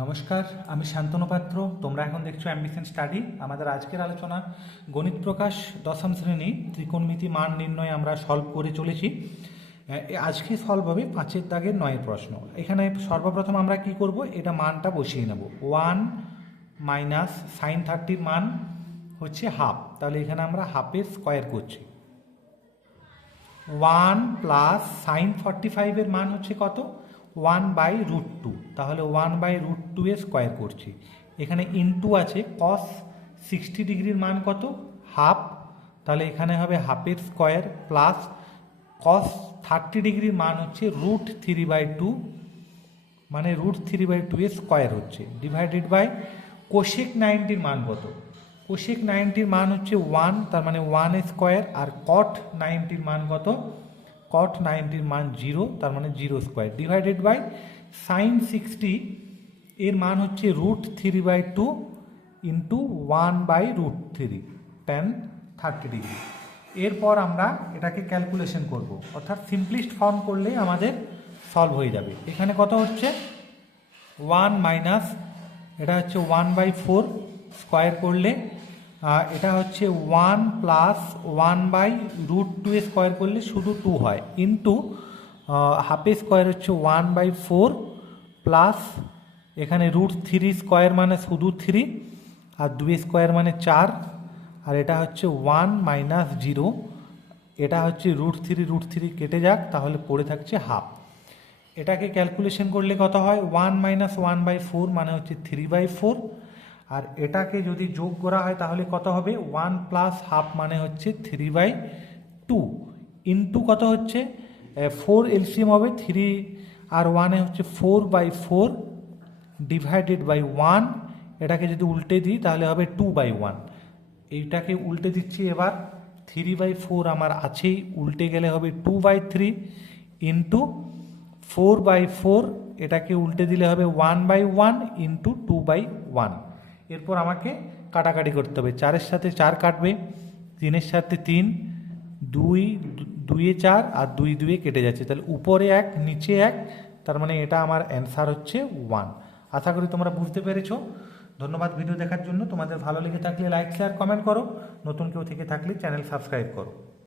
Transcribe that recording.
নমস্কার, আমি শান্তনু পাত্র। তোমরা এখন দেখছ অ্যাম্বিশন স্টাডি। আমাদের আজকের আলোচনা, গণিত প্রকাশ, দশম শ্রেণি, ত্রিকোণমিতি মান নির্ণয় আমরা সলভ করে চলেছি। আজকে সলভ হবে পাঁচের দাগের নয়ের প্রশ্ন। এখানে সর্বপ্রথম আমরা কি করব? এটা মানটা বসিয়ে নেব। ওয়ান মাইনাস সাইন থার্টির মান হচ্ছে হাফ। তাহলে এখানে আমরা হাফের স্কোয়ার করছি। ওয়ান প্লাস সাইন ফর্টি ফাইভের মান হচ্ছে কত? ওয়ান বাই রুট টু তাহলে ওয়ান বাই রুট টু এ স্কোয়ার করছি। এখানে ইনটু আছে কস সিক্সটি ডিগ্রির মান কত? হাফ তাহলে এখানে হবে হাফের স্কোয়ার প্লাস কস থার্টি ডিগ্রির মান হচ্ছে রুট থ্রি বাই টু মানে রুট থ্রি বাই টু এ স্কোয়ার হচ্ছে। ডিভাইডেড বাই কোশেক নাইনটির মান কত? কোশেক নাইনটির মান হচ্ছে ওয়ান তার মানে ওয়ান স্কোয়ার আর কট নাইনটির মান কত? কট নাইনটির মান জিরো তার মানে zero square divided by sine sixty এর মান হচ্ছে root three by two into one by root three ten thirty degree এরপর আমরা এটাকে ক্যালকুলেশন করব, অর্থাৎ সিম্পলিস্ট ফর্ম করলে আমাদের সলভ হয়ে যাবে। এখানে কত হচ্ছে? ওয়ান মাইনাস এটা হচ্ছে ওয়ান বাই ফোর স্কোয়ার করলে এটা হচ্ছে one plus one by root two square করলে শুধু টু হয়। ইন্টু হাফে স্কোয়ার হচ্ছে ওয়ান বাই ফোর প্লাস এখানে রুট থ্রি স্কোয়ার মানে শুধু থ্রি আর দুই স্কোয়ার মানে চার। আর এটা হচ্ছে ওয়ান মাইনাস জিরো এটা হচ্ছে রুট থ্রি রুট থ্রি কেটে যাক, তাহলে পড়ে থাকছে হাফ এটাকে ক্যালকুলেশন করলে কত হয়? One minus one by four মানে হচ্ছে থ্রি বাই ফোর আর এটাকে যদি যোগ করা হয় তাহলে কত হবে? ওয়ান প্লাস হাফ মানে হচ্ছে থ্রি বাই টু। ইন্টু কত হচ্ছে? ফোর এলসিএম হবে থ্রি। আর ওয়ানে হচ্ছে four by four divided by one. এটাকে যদি উল্টে দিই তাহলে হবে টু বাই ওয়ান। এইটাকে উল্টে দিচ্ছি এবার। থ্রি বাই ফোর আমার আছেই। উল্টে গেলে হবে two by three into four by four. এটাকে উল্টে দিলে হবে one by one into two by one. এরপর আমাকে কাটাকাটি করতে হবে। চারের সাথে চার কাটবে, তিনের সাথে তিন, দুই, দুইয়ে চার আর দুই দুয়ে কেটে যাচ্ছে। তাহলে উপরে এক, নিচে এক, তার মানে এটা আমার অ্যান্সার হচ্ছে ওয়ান আশা করি তোমরা বুঝতে পেরেছ। ধন্যবাদ ভিডিও দেখার জন্য। তোমাদের ভালো লেগে থাকলে লাইক শেয়ার কমেন্ট করো। নতুন কেউ থেকে থাকলে চ্যানেল সাবস্ক্রাইব করো।